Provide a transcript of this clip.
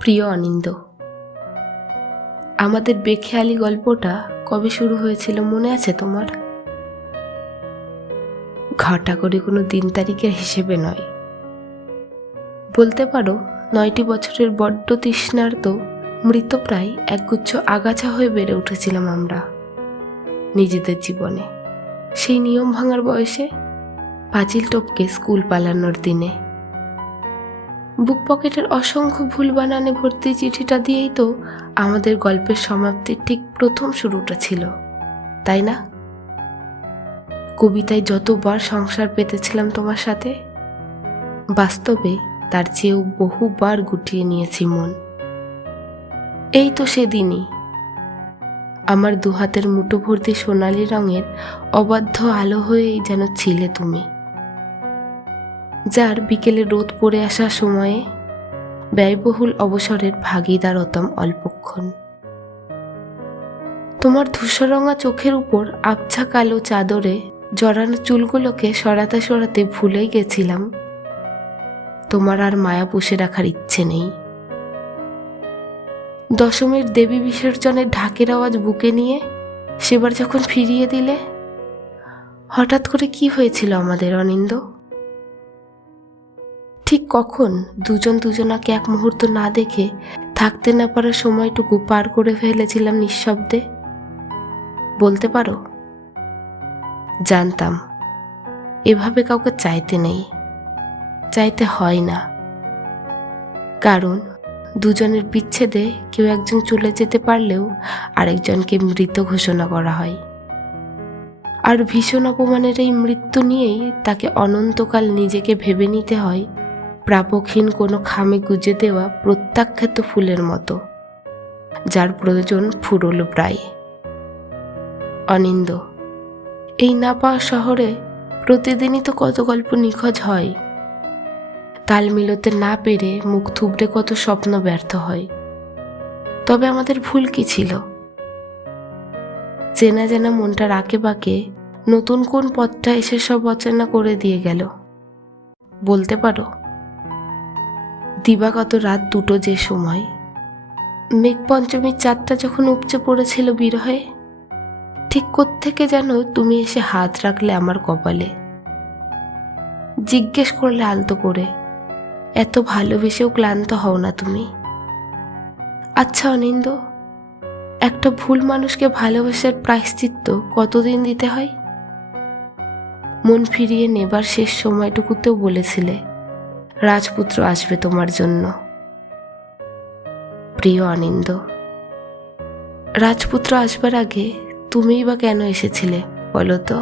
প্রিয় অনিন্দ, আমাদের বেখেয়ালি গল্পটা কবে শুরু হয়েছিল মনে আছে তোমার? ঘটা করে কোনো দিন তারিখের হিসেবে নয়, বলতে পারো 9টি বছরের বড্ড তৃষ্ণার্ত মৃতপ্রায় একগুচ্ছ আগাছা হয়ে বেড়ে উঠেছিলাম আমরা নিজেদের জীবনে। সেই নিয়ম ভাঙার বয়সে, পাঁচিল টপকে স্কুল পালানোর দিনে, বুক পকেটের অসংখ্য ভুল বানানে ভর্তি চিঠিটা দিয়েই তো আমাদের গল্পের সমাপ্তির ঠিক প্রথম শুরুটা ছিল, তাই না? কবিতায় যতবার সংসার পেতেছিলাম তোমার সাথে, বাস্তবে তার চেয়েও বহুবার গুটিয়ে নিয়েছি মন। এই তো সেদিনই আমার দুহাতের মুঠো ভর্তি সোনালি রঙের অবাধ্য আলো হয়েই যেন ছিলে তুমি, যার বিকেলে রোদ পড়ে আসার সময়ে ব্যয়বহুল অবসরের ভাগিদার হতাম অল্পক্ষণ। তোমার ধূসরঙা চোখের উপর আবছা কালো চাদরে জড়ানো চুলগুলোকে সরাতে সরাতে ভুলেই গেছিলাম তোমার আর মায়া পুষে রাখার ইচ্ছে নেই। দশমীর দেবী বিসর্জনের ঢাকের আওয়াজ বুকে নিয়ে সেবার যখন ফিরিয়ে দিলে, হঠাৎ করে কি হয়েছিল আমাদের অনিন্দ? ঠিক কখন দুজন দুজনাকে এক মুহূর্ত না দেখে থাকতে না পারার সময়টুকু পার করে ফেলেছিলাম নিঃশব্দে, বলতে পারো? জানতাম এভাবে কাউকে চাইতে নেই, চাইতে হয় না, কারণ দুজনের বিচ্ছেদে কেউ একজন চলে যেতে পারলেও আরেকজনকে মৃত ঘোষণা করা হয়। আর ভীষণ অপমানের এই মৃত্যু নিয়েই তাকে অনন্তকাল নিজেকে ভেবে নিতে হয় প্রাপকহীন কোনো খামে গুজে দেওয়া প্রত্যাখ্যাত ফুলের মতো, যার প্রয়োজন ফুরল প্রায়। অনিন্দ, এই না পাওয়া শহরে প্রতিদিনই তো কত গল্প নিখোঁজ হয়, তাল মিলতে না পেরে মুখ থুবড়ে কত স্বপ্ন ব্যর্থ হয়। তবে আমাদের ভুল কি ছিল? চেনা জানা মনটার আঁকে বাঁকে নতুন কোন পথটা এসে সব অচেনা করে দিয়ে গেল, বলতে পারো? দিবাগত রাত 2টো যে সময়, মেঘ পঞ্চমীর চাঁদটা যখন উপচে পড়েছিল বিরহে, ঠিক কোত্থেকে যেন তুমি এসে হাত রাখলে আমার কপালে, জিজ্ঞেস করলে আলতো করে, এত ভালোবেসেও ক্লান্ত হও না তুমি? আচ্ছা অনিন্দ, একটা ভুল মানুষকে ভালোবাসার প্রায়শ্চিত্ত কতদিন দিতে হয়? মন ফিরিয়ে নেবার শেষ সময়টুকুতেও বলেছিলে রাজপুত্র আসবে তোমার জন্য। প্রিয় অনিন্দ, রাজপুত্র আসবার আগে তুমিই বা কেন এসেছিলে বলো তো?